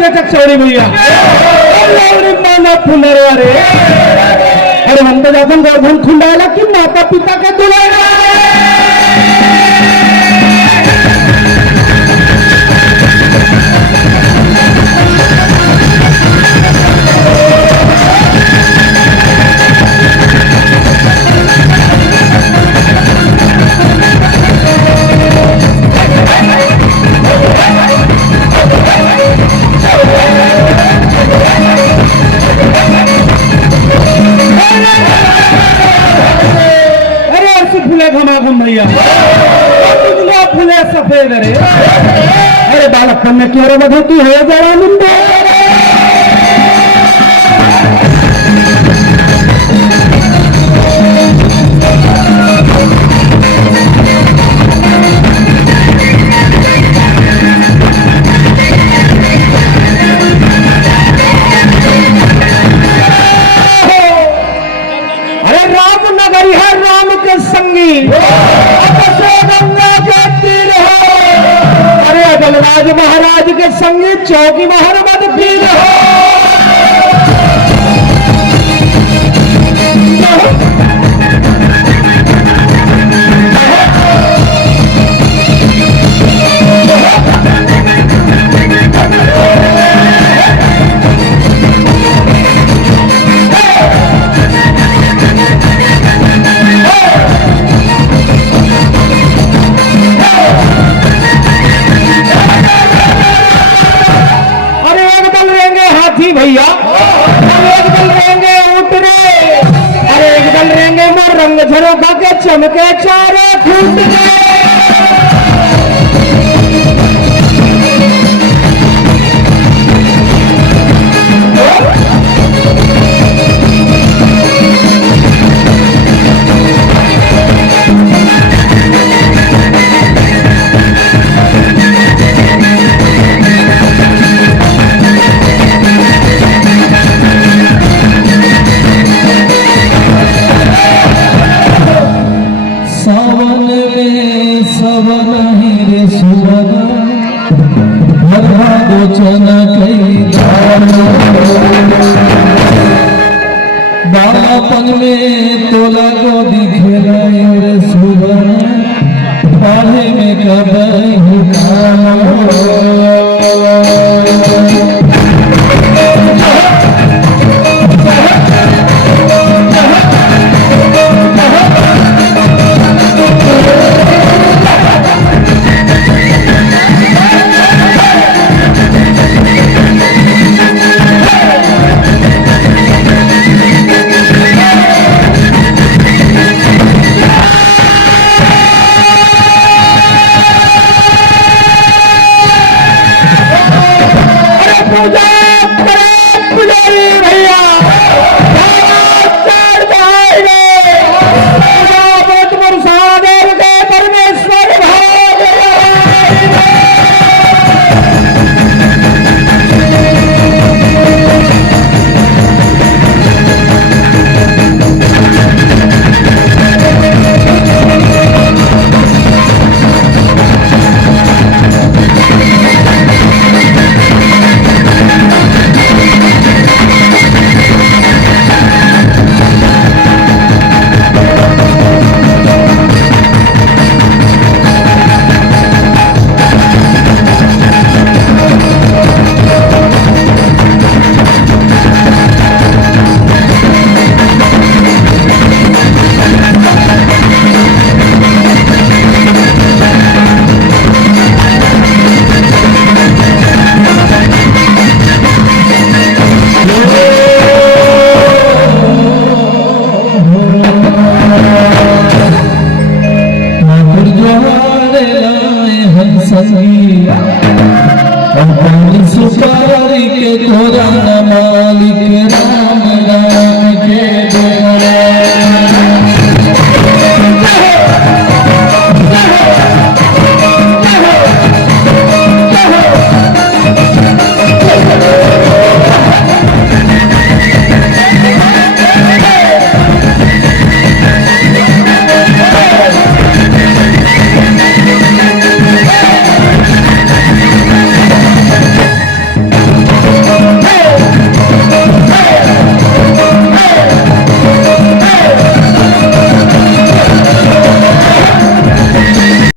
के चक्षौरी भैया अरे माना फुलरे अरे अरे म्हणतो आपण गर्भन खुंडायला की माता पिता का दुलायला घमाघम भैया फूले सफेद रे अरे बालक कन्या की अरे बधती है जरा मुंडे अरे राम नगरी है राम के संगी गंगा के तीर हो अरे बलराज महाराज के संगी चौकी महाराज पीर हो भैया एक दल रहेंगे ऊँट रे अरे एक दल रहेंगे मोर रंग झरोखा के चमके चारे फूट गए बापन में तोला को दिखे रे सुबह बाहे में कदई सुपारी के तोरा न मालिक